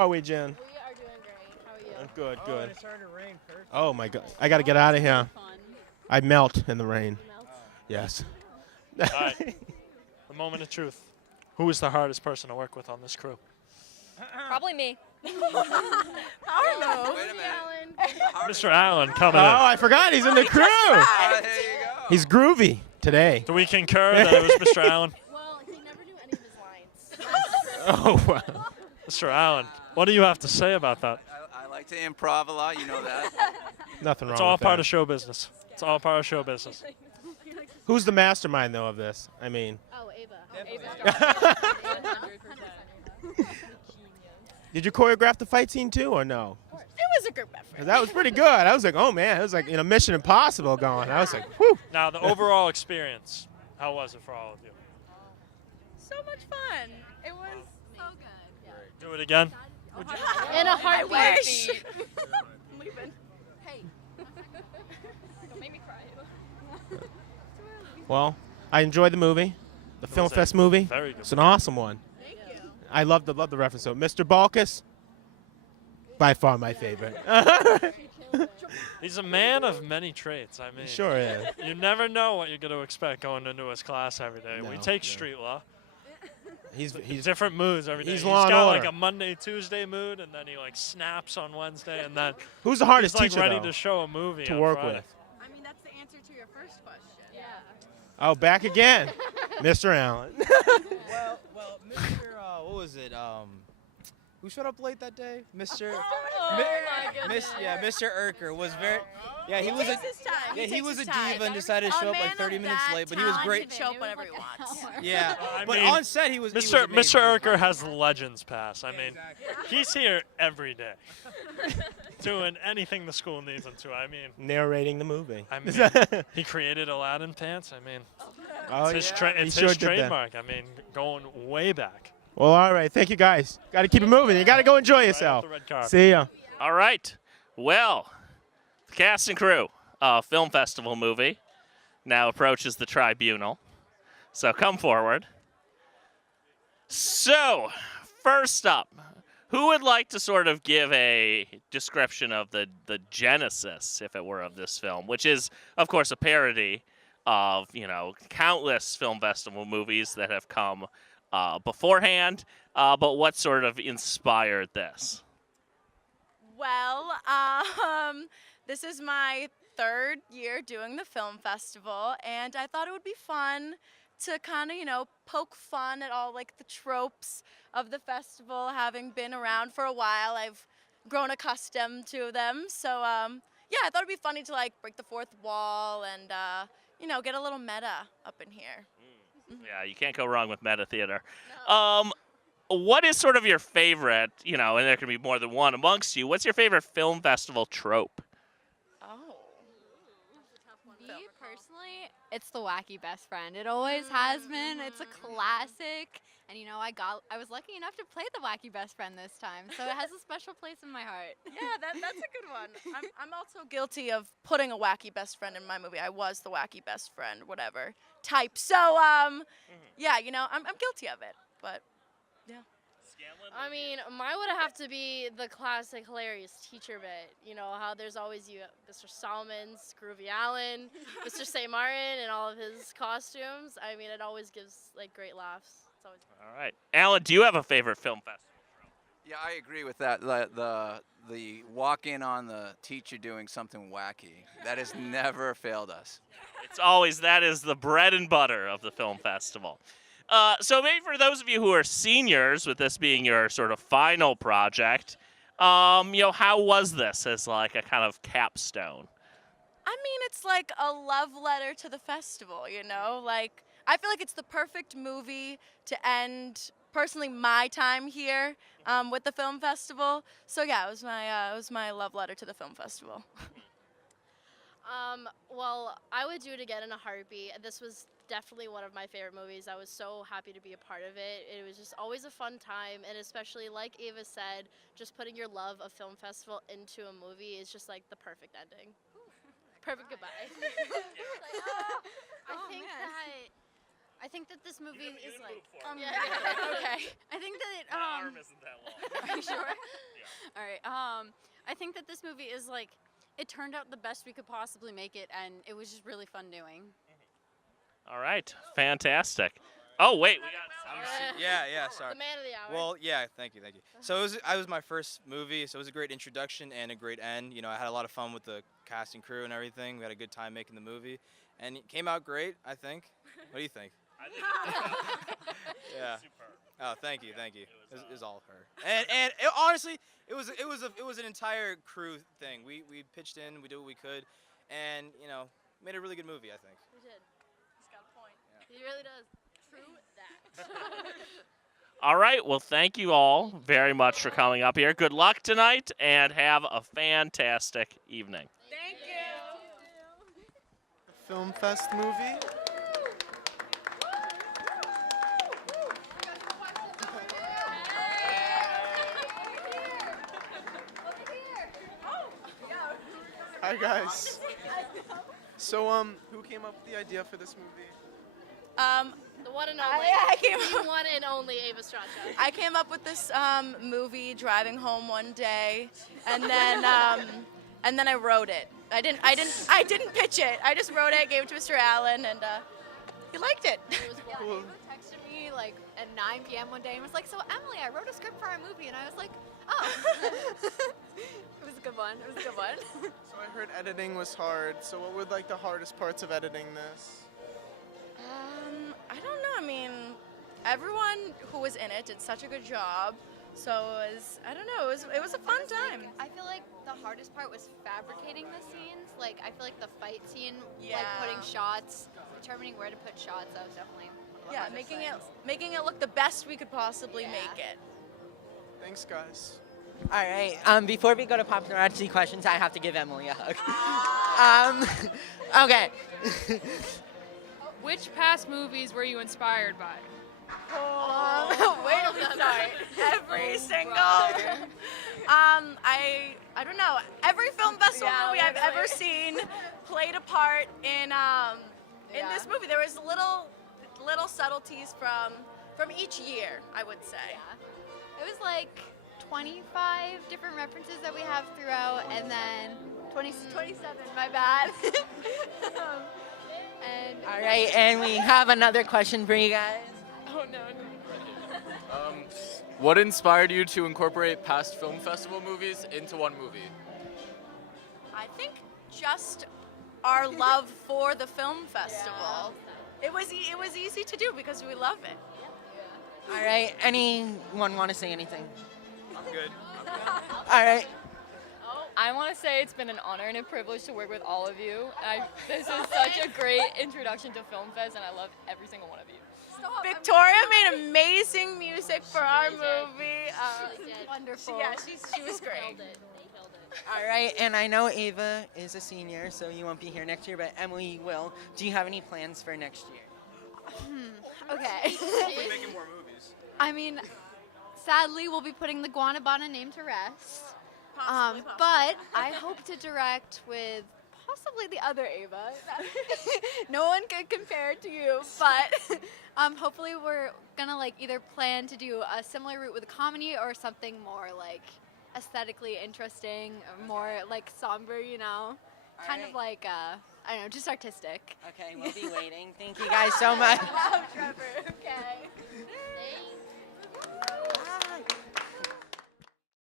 are we, Jen? We are doing great. How are you? Good, Oh, good. and it's starting to rain. Perfect. Oh, my God. I got to get out of here. I melt in the rain. Yes. All right. The moment of truth. Who is the hardest person to work with on this crew? Probably me. Wait a minute. Mr. Allen coming Oh, in. I forgot. He's in the crew. There you go. He's groovy today. Do we concur that it was Mr. Allen? Well, he never knew any of his lines. Oh, wow. Mr. Allen, what do you have to say about that? I like to improv a lot. You know that. Nothing wrong It's all with part that. of show business. It's all part of show business. Who's the mastermind, though, of this? I mean, Oh, Ava. did you choreograph the fight scene, too, or no? It was a group effort. 'Cause that was pretty good. I was like, oh, man. It was like, Mission Impossible going. I was like, whew. Now, the overall experience, how was it for all of you? So much fun. It was so good. Do it again? In a heartbeat. I wish. Hey. Don't make me cry. Well, I enjoyed the movie, the Film was a Fest movie. very good It's an awesome one. Thank you. I love the reference. So, Mr. Balkus, by far my favorite. He's a man of many traits. I mean, Sure is. you never know what you're going to expect going into his class every day. We No, take no. street law. He's Different moods every day. he's He's Law and got Order. like a Monday, Tuesday mood, and then he like snaps on Wednesday, and then who's the hardest he's like teacher ready though, to show a movie to on work Friday. with? I mean, that's the answer to your first question. Yeah. Oh, back again, Mr. Allen. Well, Mr. What was it? Who showed up late that day? Mr. Oh, my goodness. Mr. Urker was very. Yeah, he was a. Takes his time. Yeah, he takes was a his time. diva and decided to show up like 30 minutes late, but he was great. Can show up whenever he wants. Yeah, I but mean, on set he was. Mr. He was Mr. amazing. Urker has the Legends Pass. I mean, he's here every day, doing anything the school needs him to. I mean, Narrating the movie. I mean, he created Aladdin pants. I mean, Oh, it's his, yeah. it's He sure his did that. trademark. I mean, going way back. Well, all right. Thank you, guys. Got to keep it moving. You got to go enjoy Right off yourself. the red carpet. See ya. All right. Well, the cast and crew, film festival movie, now approaches the tribunal. So come forward. So, first up, who would like to sort of give a description of the genesis, if it were, of this film, which is, of course, a parody of, countless film festival movies that have come beforehand, but what sort of inspired this? Well, this is my third year doing the film festival, and I thought it would be fun to kind of, poke fun at all like the tropes of the festival. Having been around for a while, I've grown accustomed to them. So, yeah, I thought it'd be funny to like break the fourth wall and, get a little meta up in here. Yeah, you can't go wrong with meta theater. What is sort of your favorite, and there can be more than one amongst you, what's your favorite film festival trope? Oh. Me personally, it's the wacky best friend. It always has been. It's a classic. And I was lucky enough to play the wacky best friend this time, so it has a special place in my heart. Yeah, that's a good one. I'm also guilty of putting a wacky best friend in my movie. I was the wacky best friend, whatever type. So, yeah, I'm guilty of it. But, yeah. I mean, mine would have to be the classic hilarious teacher bit. How there's always Mr. Solomons, Groovy Allen, Mr. St. Martin, and all of his costumes. I mean, it always gives like great laughs. It's always All right. Alan, do you have a favorite film festival trope? Yeah, I agree with that. The walk in on the teacher doing something wacky. That has never failed us. It's always, that is the bread and butter of the film festival. So maybe for those of you who are seniors, with this being your sort of final project, how was this as like a kind of capstone? I mean, it's like a love letter to the festival, Like, I feel like it's the perfect movie to end, personally, my time here with the film festival. So yeah, it was my love letter to the film festival. Well, I would do it again in a heartbeat. This was definitely one of my favorite movies. I was so happy to be a part of it. It was just always a fun time, and especially, like Ava said, just putting your love of film festival into a movie is just like the perfect ending. Perfect goodbye. I think that this movie is like. Yeah. Okay. I think that My arm isn't that long. Are you sure? All right. I think that this movie is like, it turned out the best we could possibly make it, and it was just really fun doing. All right, fantastic. Oh wait, we got. Yeah, sorry. The man of the hour. Well, yeah, thank you. So it was my first movie, so it was a great introduction and a great end. You know, I had a lot of fun with the cast and crew and everything. We had a good time making the movie, and it came out great, I think. What do you think? I think Yeah. superb. Oh, thank you. It was all her. And honestly, it was an entire crew thing. We pitched in, we did what we could, and you know, made a really good movie, I think. We did. He's got a point. Yeah. He really does. True that. All right, well, thank you all very much for coming up here. Good luck tonight, and have a fantastic evening. Thank you. Film Fest movie. Hi guys. So who came up with the idea for this movie? The one and only. I came the one and only Ava Strachan. I came up with this movie driving home one day, and then I wrote it. I didn't pitch it. I just wrote it, gave it to Mr. Allen, and he liked it. It was cool. Ava texted me like at 9 p.m. one day and was like, "So Emily, I wrote a script for our movie," and I was like, "Oh." It was a good one. It was a good one. So I heard editing was hard. So what were like the hardest parts of editing this? I don't know. I mean, everyone who was in it did such a good job. So it was, I don't know, it was a fun time. I feel like the hardest part was fabricating the scenes. Like, I feel like the fight scene, like Yeah. putting shots, determining where to put shots, that was definitely one of the Yeah, hardest making it look the best we could possibly Yeah. make it. Thanks guys. All right. Before we go to paparazzi questions, I have to give Emily a hug. Okay. Which past movies were you inspired by? Where do we start? Every single. I don't know. Every film festival movie I've ever seen played a part in this movie. There was little subtleties from each year, I would say. Yeah. It was like 25 different references that we have throughout, and then 27, my bad. And All right, and we have another question for you guys. Oh no. What inspired you to incorporate past film festival movies into one movie? I think just our love for the film festival. It was easy to do because we love it. All right, anyone want to say anything? I'm good. All right. I want to say it's been an honor and a privilege to work with all of you. This is such a great introduction to Film Fest, and I love every single one of you. Victoria made amazing music for our movie. wonderful. She was great. All right, and I know Ava is a senior, so you won't be here next year, but Emily will. Do you have any plans for next year? Okay. Hopefully making more movies. I mean, sadly, we'll be putting the Guanabana name to rest. Possibly. But I hope to direct with possibly the other Ava. No one could compare to you, but hopefully we're gonna like either plan to do a similar route with a comedy or something more like aesthetically interesting, or more like somber, you know, kind of like I don't know, just artistic. Okay, we'll be waiting. Thank you guys so much. Wow, Trevor. Okay.